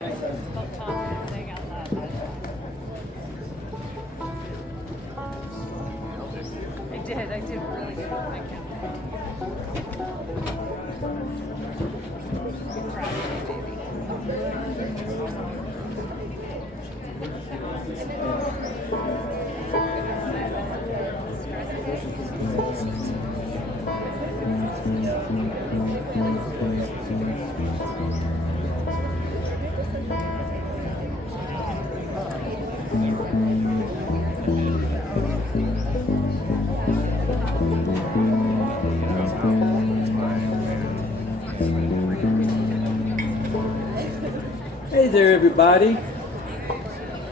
I did really good with my camera. I'm proud of you, baby. Hey there, everybody.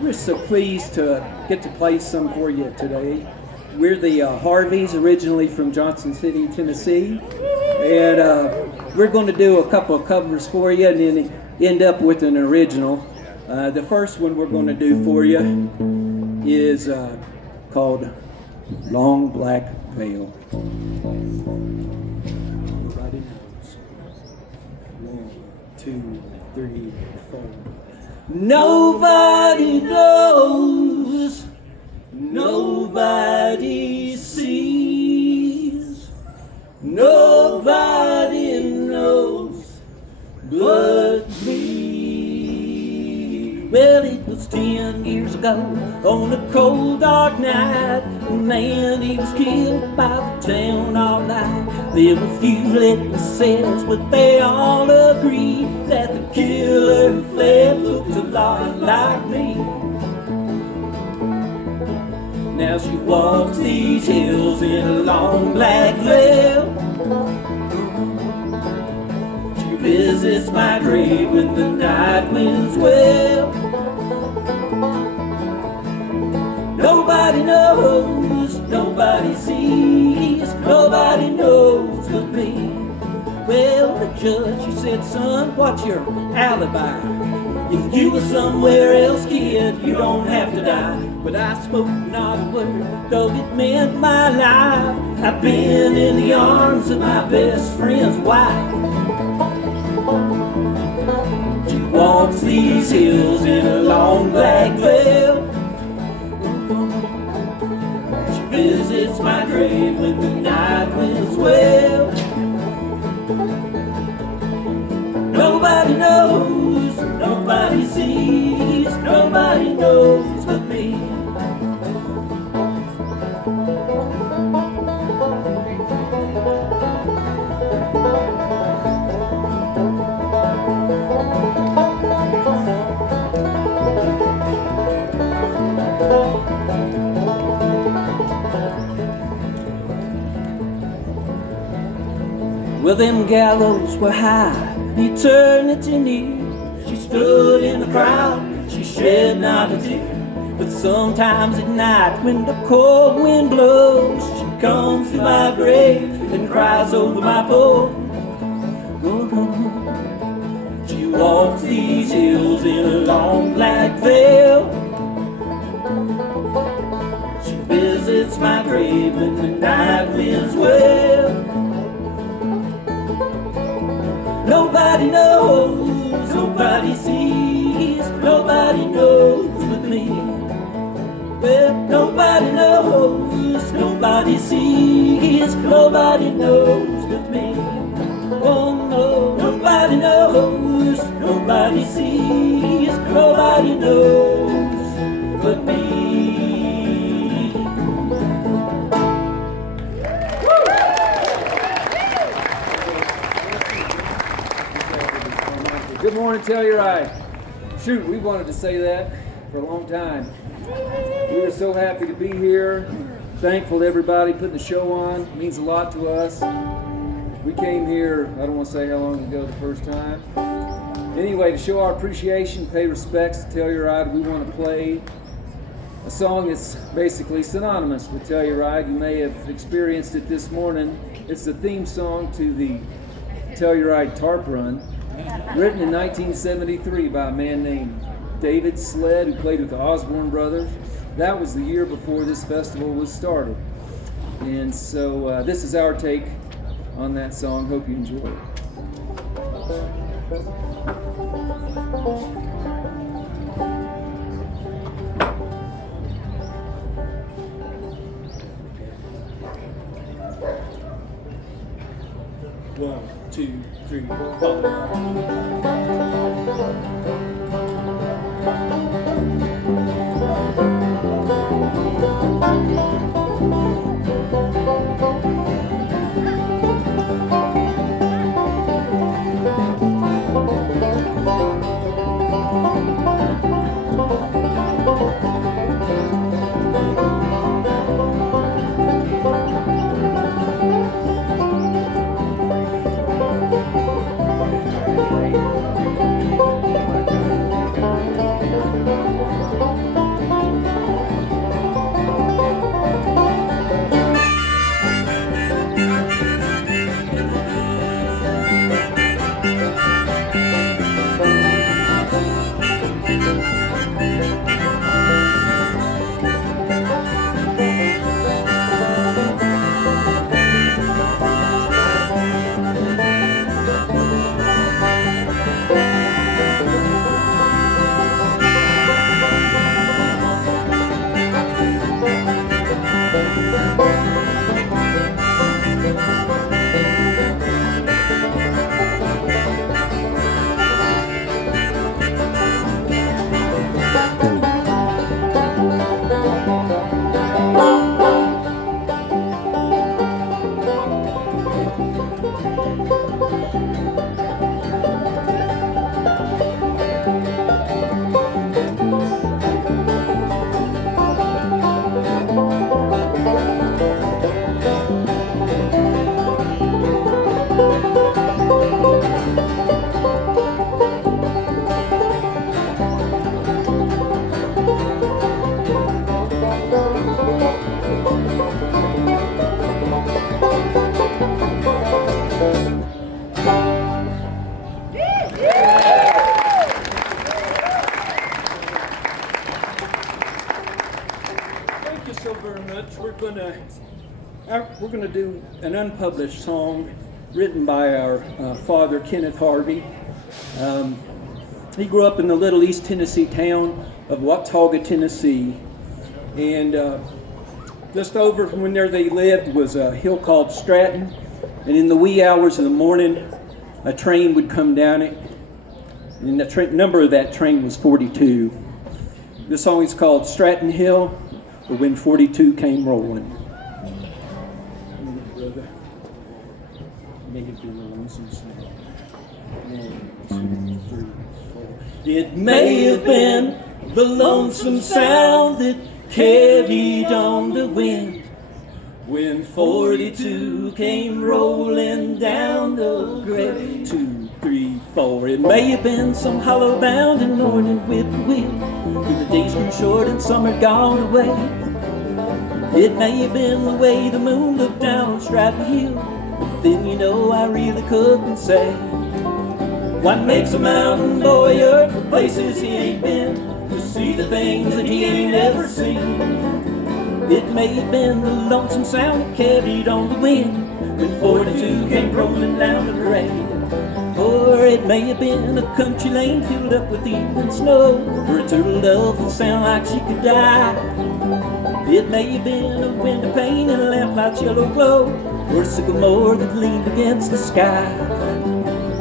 We're so pleased to get to play some for you today. We're the Harveys, originally from Johnson City, Tennessee. And we're going to do a couple of covers for you and then end up with an original. The first one we're going to do for you is called Long Black Veil. Everybody knows. 1, 2, 3, 4. Nobody knows, nobody sees, nobody knows but me. Well, it was 10 years ago on a cold dark night. A man, he was killed by the town all night. There were few witnesses, but they all agreed that the killer who fled looked a lot like me. Now she walks these hills in a long black veil. She visits my grave when the night winds wail. Nobody knows, nobody sees, nobody knows but me. Well, the judge, he said, son, what's your alibi? If you were somewhere else, kid, you don't have to die. But I spoke not a word, though it meant my life. I've been in the arms of my best friend's wife. She walks these hills in a long black veil. She visits my grave when the night winds wail. Nobody knows, nobody sees, nobody knows but me. Well, them gallows were high, eternity near. She stood in the crowd, she shed not a tear. But sometimes at night when the cold wind blows, she comes to my grave and cries over my bones. She walks these hills in a long black veil. She visits my grave when the night winds wail. Nobody knows, nobody sees, nobody knows but me. Well, nobody knows, nobody sees, nobody knows but me. Oh no, nobody knows, nobody sees, nobody knows but me. Good morning, Telluride. Shoot, we wanted to say that for a long time. We were so happy to be here. Thankful to everybody putting the show on. It means a lot to us. We came here, I don't want to say how long ago the first time. Anyway, to show our appreciation, pay respects to Telluride, we want to play a song that's basically synonymous with Telluride. You may have experienced it this morning. It's the theme song to the Telluride Tarp Run. Written in 1973 by a man named David Sled, who played with the Osborne Brothers. That was the year before this festival was started. And so this is our take on that song. Hope you enjoy it. 2, 3, 4. Thank you so very much. We're gonna do an unpublished song written by our father, Kenneth Harvey. He grew up in the little East Tennessee town of Watauga, Tennessee, and just over from where they lived was a hill called Stratton, and in the wee hours of the morning, a train would come down it, and the number of that train was 42. This song is called Stratton Hill, or When 42 Came Rolling. Brother, may have been a lonesome sound. 1, 2, 3, 4. It may have been the lonesome sound that carried on the wind when 42 came rolling down the grade. 2, 3, 4. It may have been some hollow bound and morning whippoorwill when the days grew short and summer gone away. It may have been the way the moon looked down on Stratton Hill, but then you know I really couldn't say what makes a mountain boy earth the places he ain't been to see the things that he ain't ever seen. It may have been the lonesome sound that carried on the wind when 42 came rolling down the grade. Or it may have been a country lane filled up with evening snow where a turtle dove would sound like she could die. It may have been a window pane and a lamplight's yellow glow or a sycamore that leaned against the sky.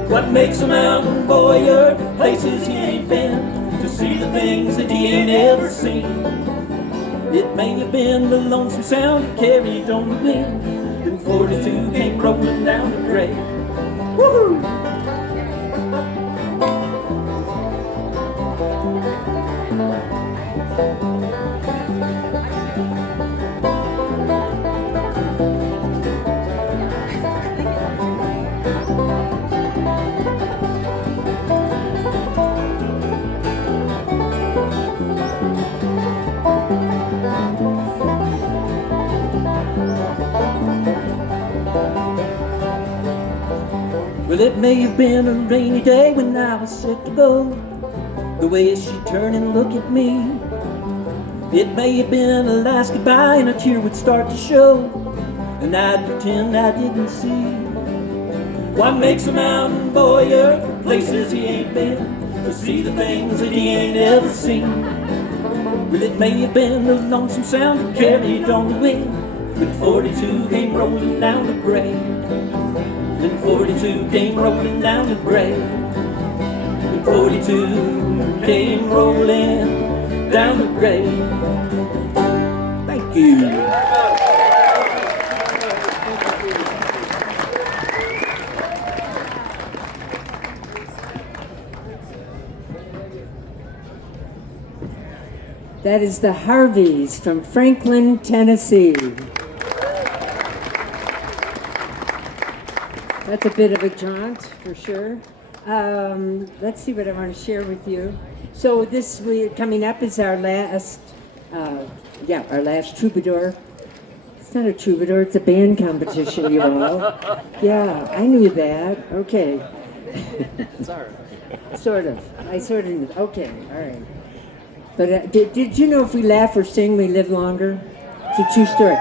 What makes a mountain boy earth the places he ain't been to see the things that he ain't ever seen? It may have been the lonesome sound that carried on the wind when 42 came rolling down the grade. Woohoo! Well, it may have been a rainy day when I was set to go, the way she turned and looked at me. It may have been a last goodbye and a tear would start to show, and I'd pretend I didn't see. What makes a mountain boy earth places he ain't been to see the things that he ain't ever seen? Well, it may have been the lonesome sound that carried on the wind when 42 came rolling down the grade. Then 42 came rolling down the grade. Then 42 came rolling down the grade. Thank you. That is the Harveys from Franklin, Tennessee. That's a bit of a jaunt for sure. Let's see what I want to share with you. So this week coming up is our last, our last troubadour. It's not a troubadour, it's a band competition, you all. Yeah, I knew that. Okay. Sorry. Sort of. I sort of knew. Okay, all right. But did you know if we laugh or sing, we live longer? It's a true story.